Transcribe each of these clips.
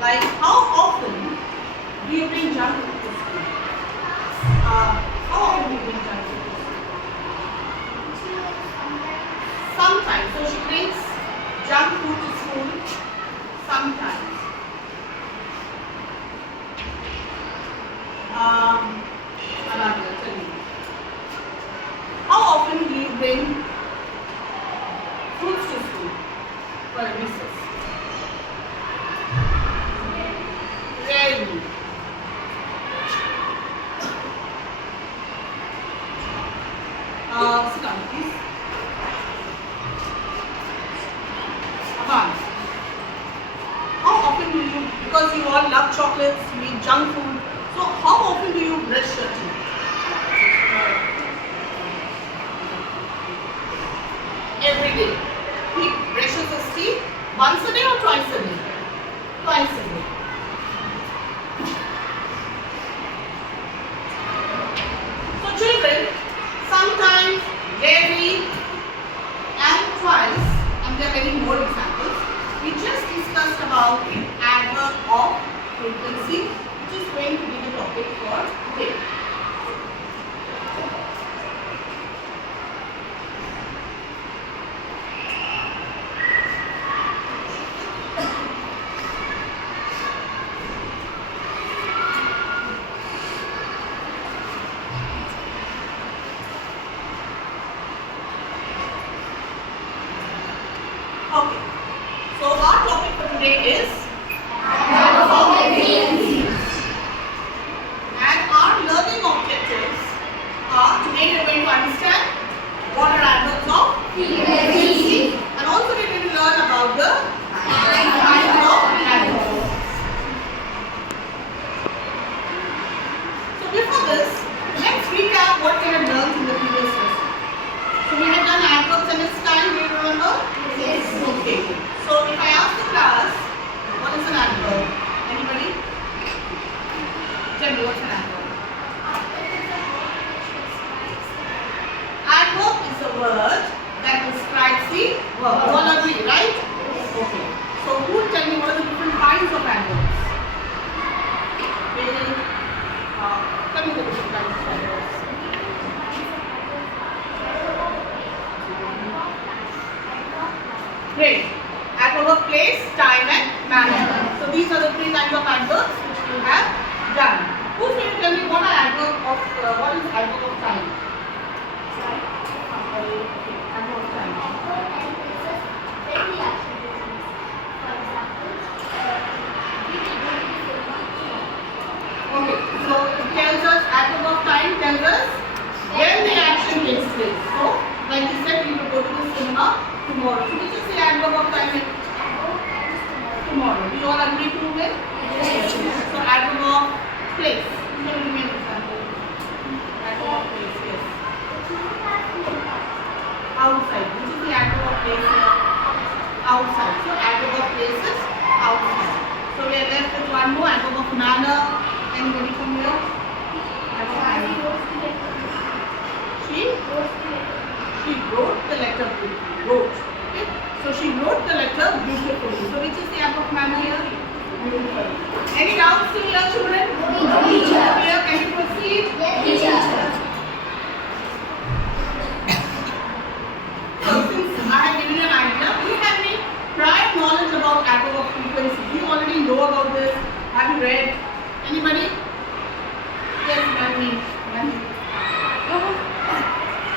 Like, how often do you bring junk food to school? How often do you bring junk food to school? Sometimes. So she brings junk food to school sometimes. Another, tell me. How often do you bring fruits to school for a recess? Rarely. Sit down, please. Aman, how often do you, because you all love chocolates, you eat junk food, so how often do you brush your teeth? Every day. He brushes his teeth once a day or twice a day? Twice a day. So children, sometimes, rarely, and twice, and there are many more examples. We just discussed about adverb of frequency, which is going to be the topic for today. Okay, so our topic for today is adverb of frequency. And our learning objectives are, today we are going to understand what are adverbs of frequency, and also we are going to learn about the kinds of adverbs. So before this, let's recap what we have learned in the previous lesson. So we have done adverbs and its kind, do you remember? Yes. Okay. So if I ask the class, what is an adverb? Anybody? Tell me, what's an adverb? Adverb is a word that describes the verb. You all agree, right? Okay. So who will tell me what are the different kinds of adverbs? Tell me the different kinds of adverbs. Great. Adverb of place, time and manner. So these are the three kinds of adverbs which we have done. Who's going to tell me what is adverb of time? Adverb of time. Okay. So it tells us, adverb of time tells us when the action takes place. So like you said, we will go to the cinema tomorrow. So which is the adverb of time? Tomorrow. Do you all agree to it? Yes. So adverb of place. Can you give me an example? Adverb of place, yes. Outside. Which is the adverb of place here? Outside. So adverb of place is outside. So we are left with one more, adverb of manner. Anybody from here? Adverb of manner. She wrote the letter beautifully. Wrote. Okay? So she wrote the letter beautifully. So which is the adverb of manner here? Beautiful. Any doubts still here, children? No, teacher. Here, can you proceed? Yes, teacher. So since I have given you an idea, do you have any prior knowledge about adverb of frequency? Do you already know about this? Have you read? Anybody? Yes, Manny.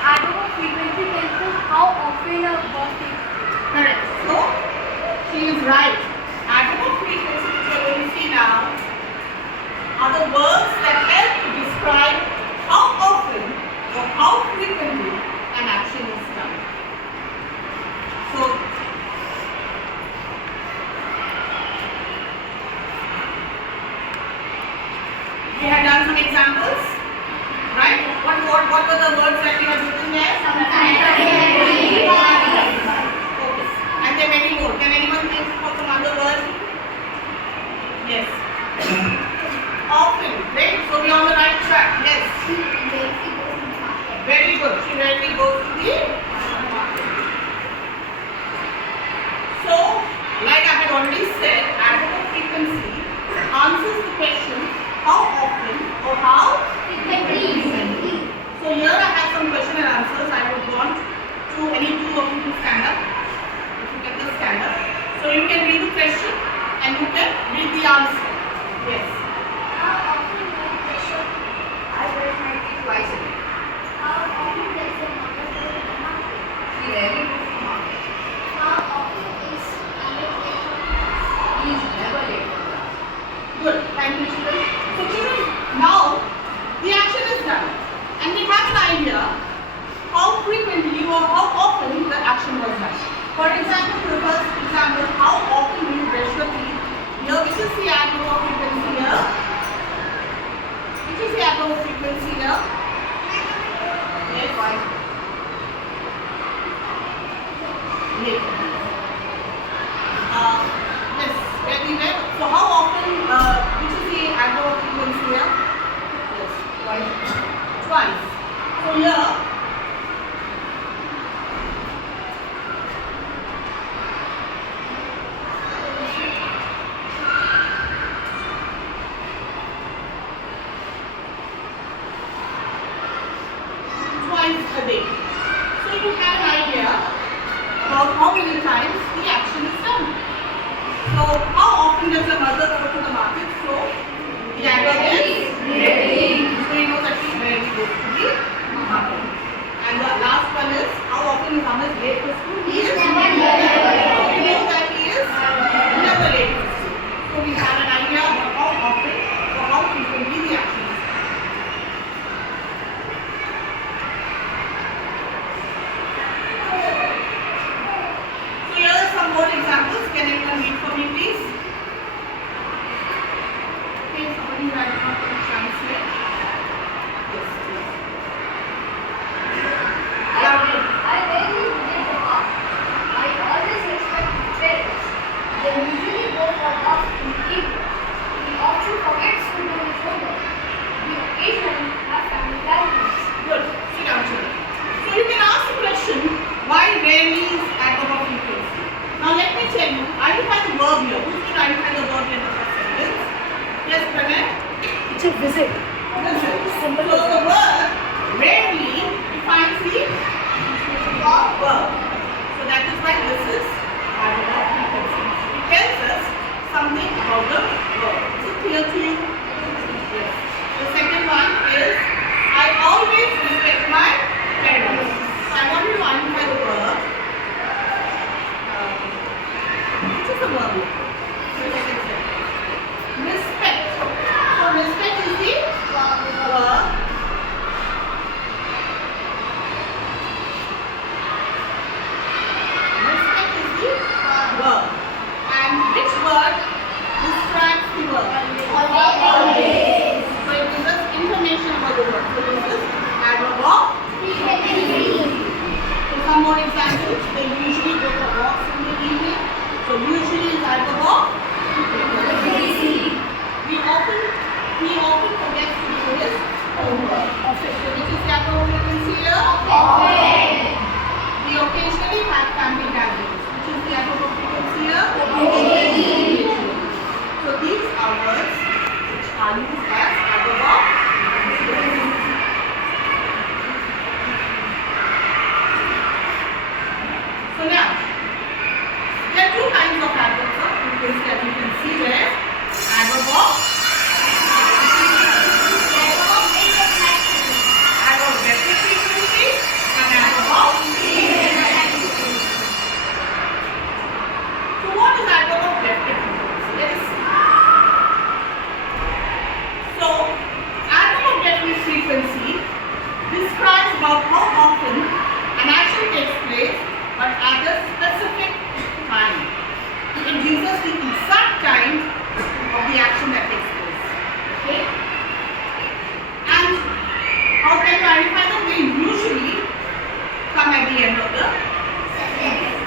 Adverb of frequency tells us how often a verb takes. Correct. So, she is right. Adverb of frequency, which we are going to see now, are the words that help to describe how often or how frequently an action is done. So, we have done some examples, right? What were the words that we have written there? Okay. And there are many more. Can anyone think of some other words? Yes. Often. Great. So we are on the right track. Yes. Very good. She rarely goes to the market. So, like I had already said, adverb of frequency Read the answer. Yes. How often do you brush your teeth? I brush my teeth twice a day. How often does your mother go to the market? She rarely goes to market. How often is Amit late for class? He is never late for class. Good. Thank you, children. So, children, now the action is done, and we have an idea how frequently or how often the action was done. For example, the first example, how often do you brush your teeth? Here, which is the adverb of frequency here? Which is the adverb of frequency here? Yes. Twice. Late. Yes, very well. So, how often, which is the adverb of frequency here? Yes. Twice. Twice. So, here, twice a day. So you have an idea about how many times the action is done. So how often does the mother go to the market? So the adverb is rarely. So you know that she rarely goes to the market. And the last one is how often is Amit late for school? He is never late. So we know that he is never late for school. So we have an idea about how often or how frequently the action is done. So here are some more examples. Can anyone read for me, please? Okay, somebody who has not got a chance yet. Yes, please. Loudly. I rarely visit the park. I always respect parents. They usually go for walks in the evening. He often forgets to do his homework. We occasionally have family gatherings. Good. Sit down, children. So you can ask the question, why rarely is adverb of frequency? Now let me tell you, identify the verb here. Who's going to identify the verb in the first sentence? Yes, Pranay? It's a visit. Visit. So the word rarely defines the verb. So that is why this is adverb of frequency. It tells us something about the verb. Is it clear to you? Yes. The second one is, I always respect my parents. So I want you to identify the verb. Which is the verb? Respect. So respect is the verb. Respect is the verb. And which word describes the verb? Always. So it gives us information about the word. So this is adverb of frequency. So some more examples. They usually go for walks in the evening. So usually is adverb of frequency. He often forgets to do his homework. So which is the adverb of frequency here? We occasionally have family gatherings. Which is the adverb of frequency here? So these are words which are used as adverb of frequency. So now, there are two kinds of adverbs of frequency that you can see there. Adverb of definite frequency and adverb of frequency. So what is adverb of definite frequency? Let us see. So adverb of definite frequency describes about how often an action takes place, but at a specific time. It gives us the exact time of the action that takes place. Okay? And how can you identify them? They usually come at the end of the sentence.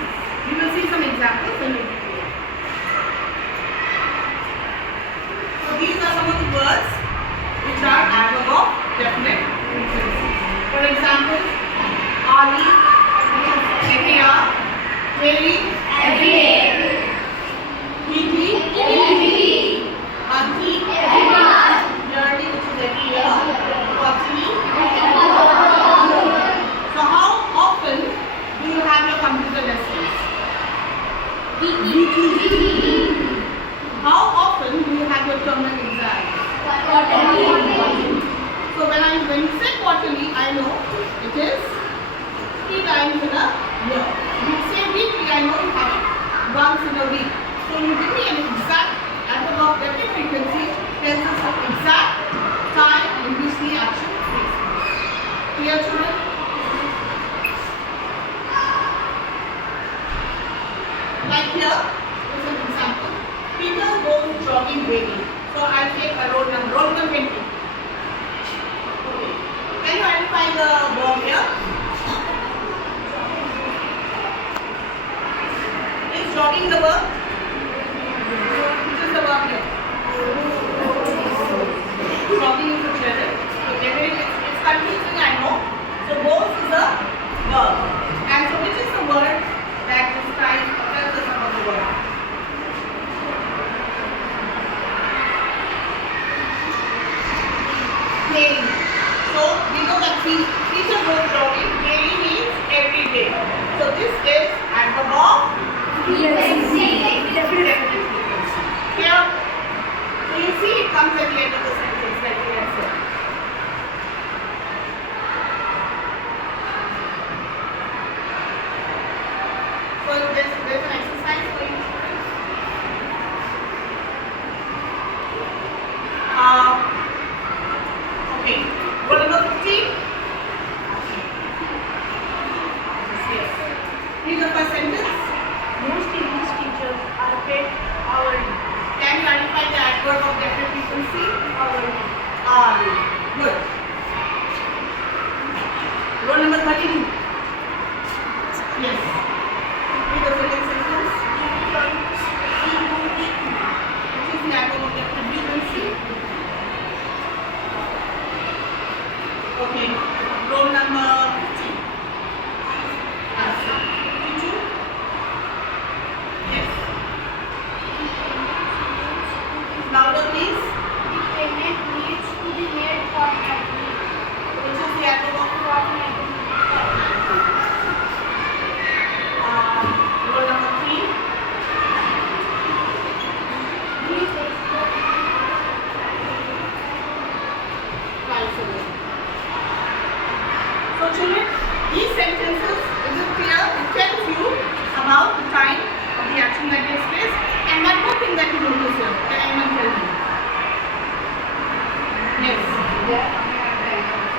You will see some examples and you'll be clear. So these are some of the words which are adverb of definite frequency. For example, Ali, India, very, Every day. weekly, monthly, Every month. yearly, which is every year, quarterly. So how often do you have your computer lessons? Weekly. How often determine exact. Quarterly. So when you say quarterly, I know it is 3 times in a year. You say weekly, I know you have it once in a week. So you give me an exact adverb of definite frequency tells us the exact time in which the action takes place. Clear, children? Like here is an example. Peter goes jogging daily. So I'll take a roll number 20. Okay. Can you identify the verb here? Is jogging the verb? Which is the verb here? Jogging is the present. So it's confusing, I know. So goes is a verb. And so which is the word that describes or tells us about the verb? Daily. So we know that Peter goes jogging. Daily means every day. So this is adverb of definite frequency. Here, so you see it comes at the end of the sentence like we have said. So there's an exercise for you. Okay. What number 15? Yes. Read the first sentence. Most English teachers are paid hourly. Can you identify the adverb of definite frequency? Hourly. Hourly. Good. Roll number 32. Yes. Read the second sentence. Which is the adverb of definite frequency? Okay. Roll number 50. Yes. 52. Yes. Louder, please. The payment needs to be made fortnightly. Which is the adverb of Fortnightly. roll number 3. Twice a day. So children, these sentences, is it clear? It tells you about the time of the action that takes place and one more thing that you notice here. Can anyone tell me? Yes.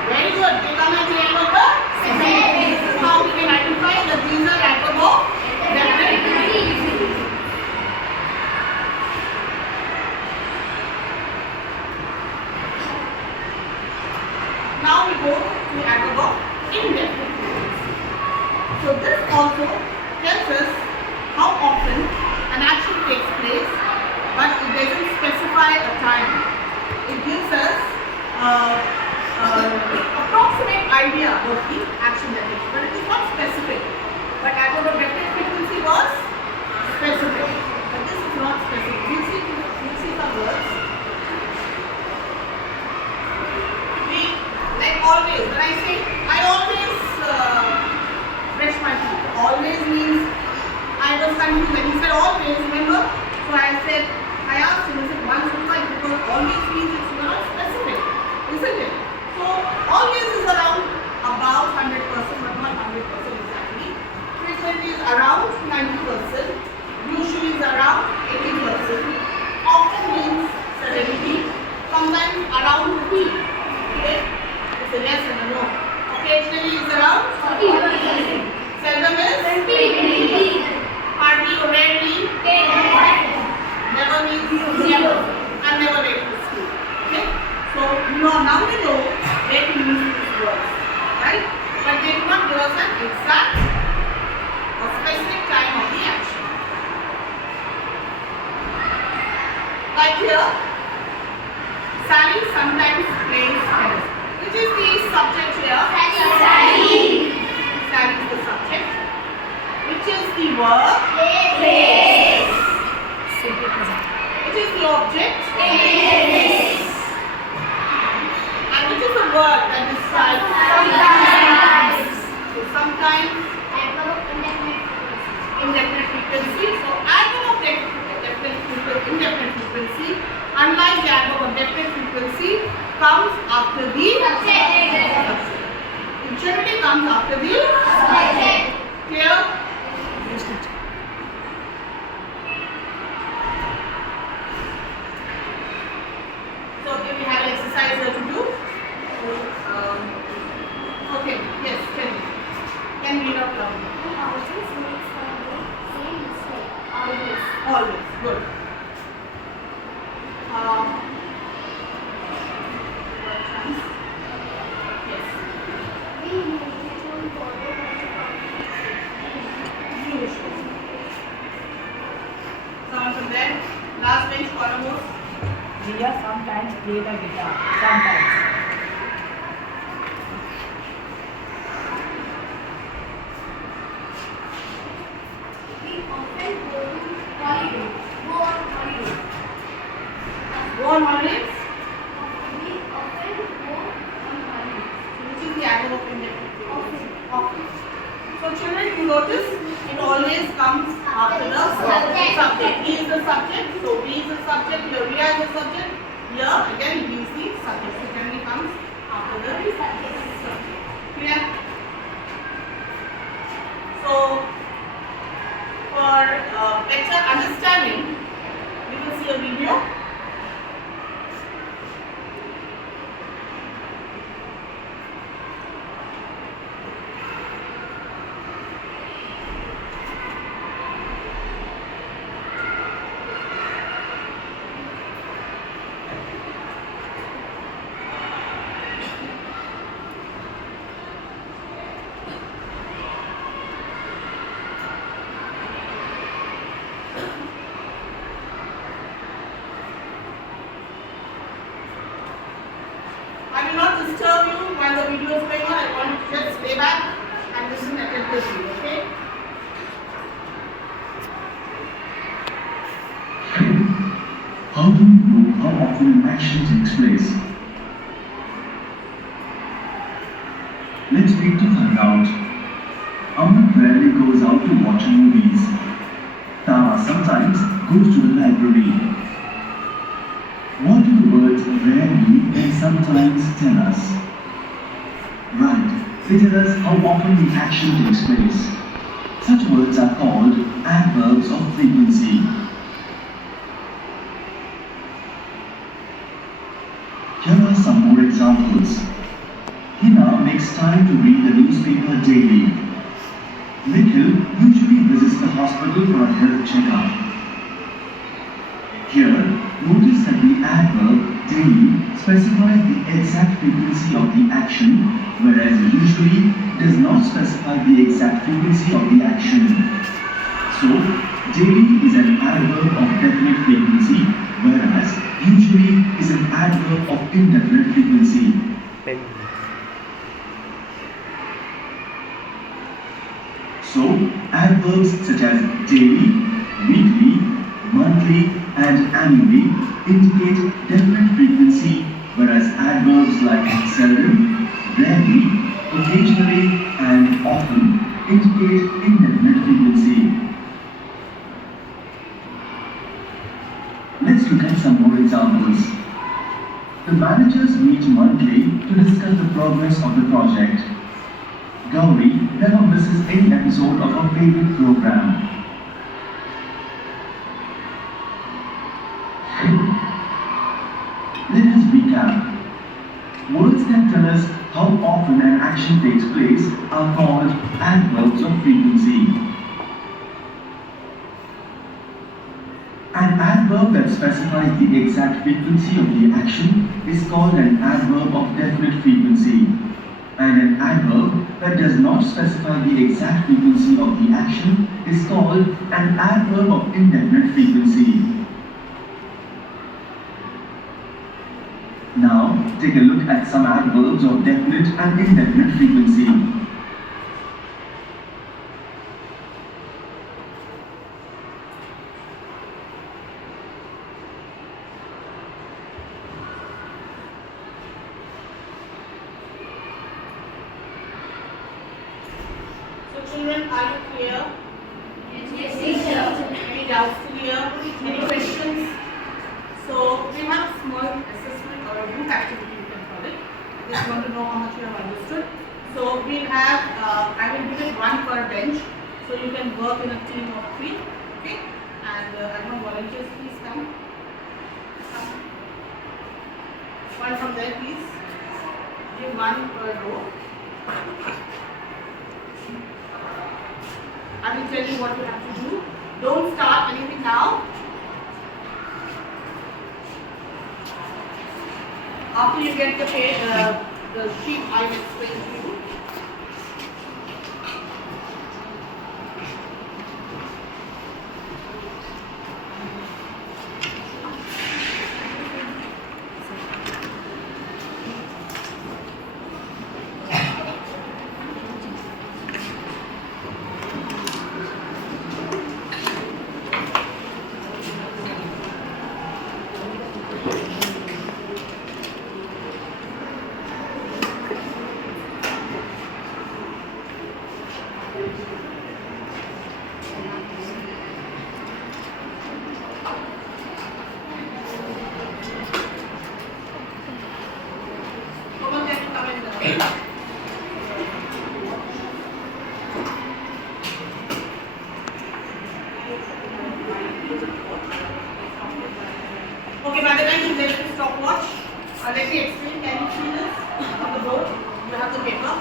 Very good. They come at the end of the sentence. This is how we can identify that these are adverb of definite frequency. Now we go to adverb of indefinite frequency. So this also tells us how often an action takes place, but it doesn't specify a time. It gives us approximate idea of the action that takes place, but it is not specific. But adverb of definite frequency was specific, but this is not specific. You see some words. Like always, when I say I always brush my teeth, always means I was confused when he said always, remember? So I asked him, is it once or twice? Because always means it's not specific, isn't it? So always is around about 100%, but not 100% exactly. Frequently is around 90%, usually is around 80%, often means 70, sometimes around 50. Okay? It's a yes and a no. Occasionally is around 40%. Seldom is 20. Hardly or rarely. Never means never. And never late to school. Okay? So now we know where to use these words. Right? But they do not give us an exact or specific time of the action. Like here, Sally sometimes plays tennis. Which is the subject here? Sally. Sally is the subject. Which is the verb? Plays. Which is the object? Tennis. And which is the word that describes? Sometimes. So sometimes. Adverb of indefinite frequency. Indefinite frequency. So adverb of indefinite frequency, unlike frequency comes after the subject. It generally comes after the subject. Clear? So okay, we have an exercise here to do. Okay, yes, can read out loud. Who always makes the same mistake. Always. Always, good. Yes. We usually follow Someone from there. Last bench, foremost. Riya sometimes play the guitar. Sometimes. We often go to holiday. Go on holiday. Go on holidays. We often go on holiday. Which is the adverb of indefinite Often. often. So children, you notice it always comes after the subject. He is the subject. So we is the subject. Here Riya is the subject. Here again he is the subject. So generally comes after the subject. Clear? So for better understanding, we will see a video. I will not disturb you while the video is going on. I want you to just stay back and listen attentively, okay? How do you know how often an action takes place? Let's wait to find out. Amrit rarely goes out to watch movies. Tara sometimes goes to the library. What do the words rarely and sometimes tell us? Right, they tell us how often the action takes place. Such words are called adverbs of frequency. Here are some more examples. Hina makes time to read the newspaper daily. Nikhil usually visits the hospital for a health checkup. Here, notice that the adverb daily specifies the exact frequency of the action, whereas usually does not specify the exact frequency of the action. So, daily is an adverb of definite frequency, whereas usually is an adverb of indefinite frequency. So, adverbs such as daily, weekly, monthly, and annually indicate definite frequency, whereas adverbs like seldom, rarely, occasionally, and often indicate indefinite frequency. Let's look at some more examples. The managers meet monthly to discuss the progress of the project. Gauri never misses any episode of her favorite program. Let us recap. Words that tell us how often an action takes place are called adverbs of frequency. An adverb that specifies the exact frequency of the action is called an adverb of definite frequency. And an adverb that does not specify the exact frequency of the action is called an adverb of indefinite frequency. Now, take a look at some adverbs of definite and indefinite frequency. So children, are you clear? Yes, teacher. Any doubts clear? Any questions? So we have small assessment or a group activity, you can call it. I just want to know how much you have understood. So we'll have, I will give it one per bench. So you can work in a team of 3. Okay. And I want volunteers, please come. One from there, please. Give one per row. I will tell you what you have to do. Don't start anything now. After you get the sheet, I will explain to you. Okay, by the time you get the stopwatch, let me explain. Can you see this on the board? You have the paper.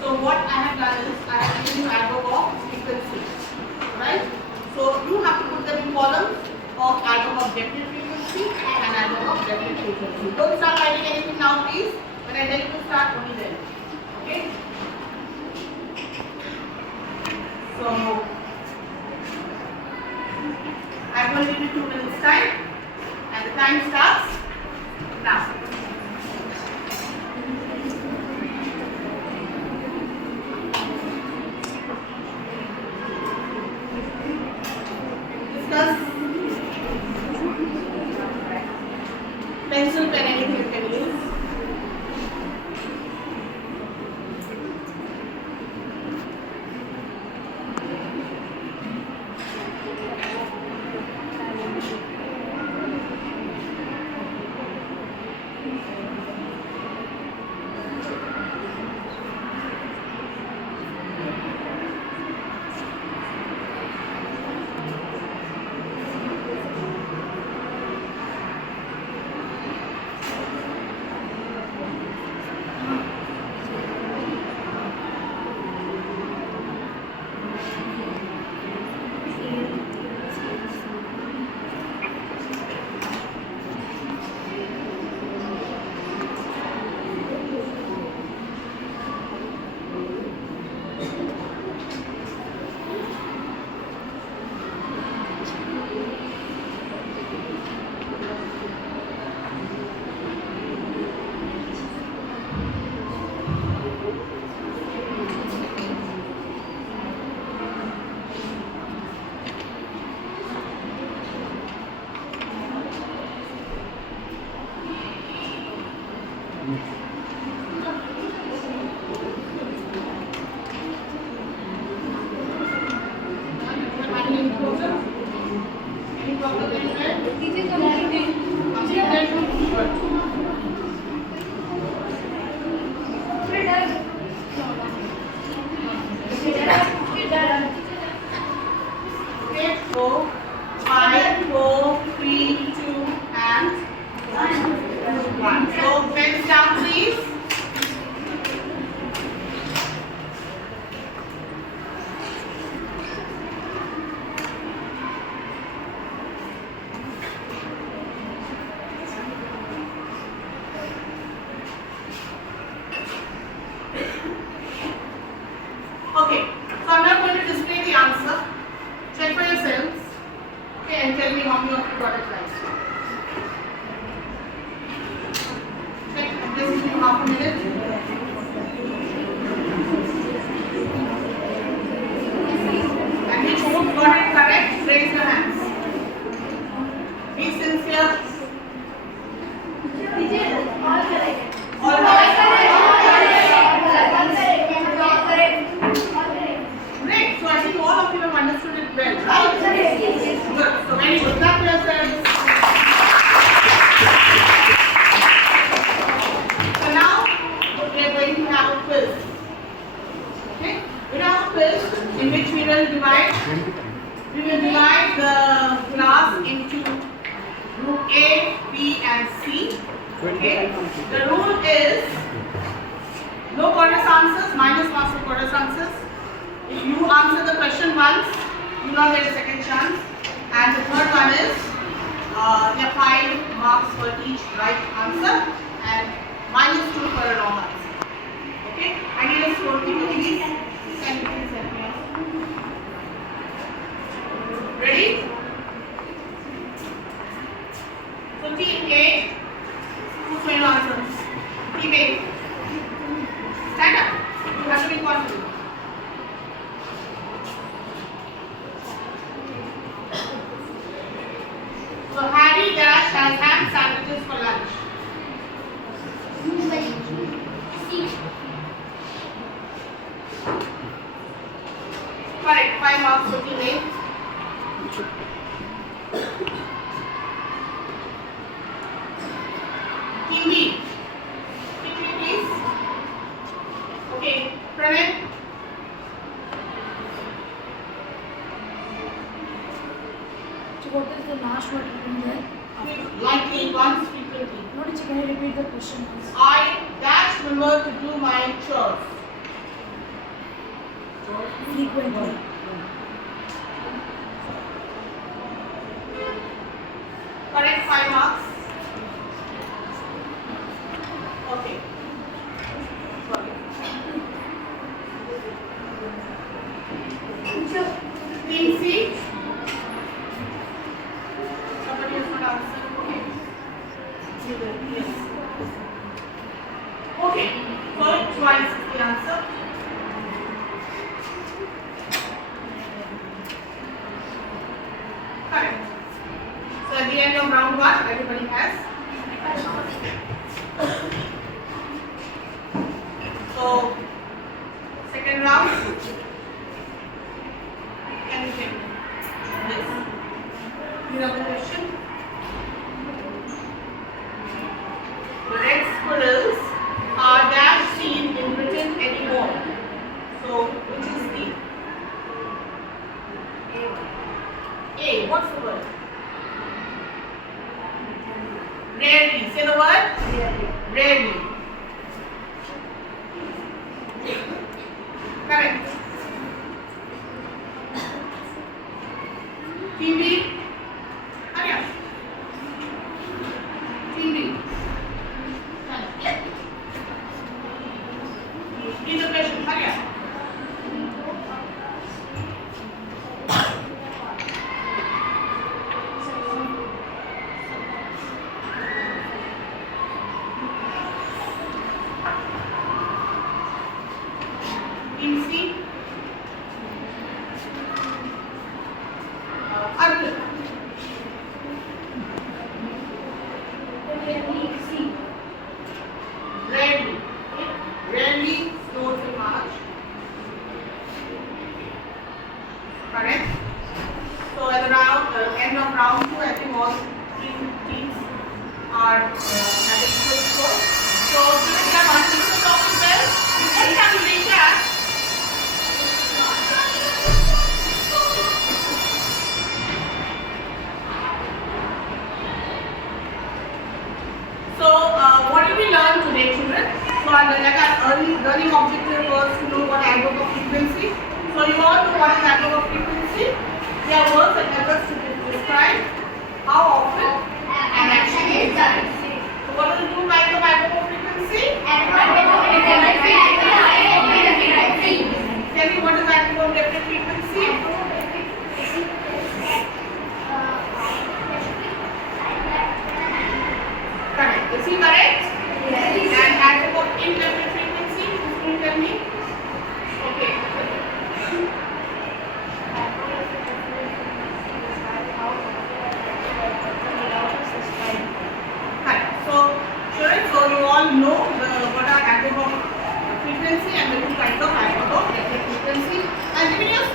So what I have done is I have given you adverb of frequency, right? So you have to put them in columns of adverb of definite frequency and adverb of definite frequency. Don't start writing anything now, please. When I tell you to start, only then. Okay? So I'm going to give you 2 minutes time, and the time starts now. Discuss. Pencil, pen, anything you can use. Okay, 4, 5, 4, 3, 2, and 1. So, pens down, please. Okay, so I'm not going to display the answer. Check for yourselves. Okay, and tell me how many of you got it right. Check, this is half a minute. And which who got it correct, raise your hands. Be sincere. All correct. Great. So I think all of you have understood it well, right? Good. So very good. Clap yourselves. C. Okay. The rule is no chorus answers, minus marks for chorus answers. If you answer the question once, you will not get a second chance. And the third one is there are 5 marks for each right answer and -2 for a wrong answer. Okay? I need a score to please. Can you please help me out? Ready? So team A, who's going to answer? Team A. Stand up. You have to be confident. So Harry Dash has ham sandwiches for lunch. Correct. 5 marks for team A. Team B. Quickly please. Okay. Pranay. So what is the last word written there? Likely, once, frequently. What is, can you repeat the question please? I dash remember to do my chores. Frequently. Correct, 5 marks. Okay. Sorry. Team C. Somebody has not answered. Okay. Yes. Okay. First choice is the answer. Correct. So at the end of round 1, everybody has. So second round. Can you take this? You know the question? The red squirrels are dash seen in Britain anymore. So which is the A? What's the word? Rarely. Say the word? Rarely. Correct. Team B. Hurry up. Team B. Read the question. Hurry up. Team C. Arjun. Rarely. Rarely snows in March. Correct. So at the end of round 2, I think all 3 teams are at a good score. So students have understood the topic well. Let's have a recap. So what did we learn today, children? So like our learning objective was to know what adverb of frequency. So you all know what is adverb of frequency. They are words that help us to describe how often an action is done. So what are the 2 types of adverb of frequency? Tell me what is adverb of definite frequency? Correct. Is he correct? Yes. And adverb of indefinite frequency? Who's going to tell me? Okay. Correct. So, children, so you all know what are adverb of frequency and the 2 types of adverb of definite frequency. I'll give you a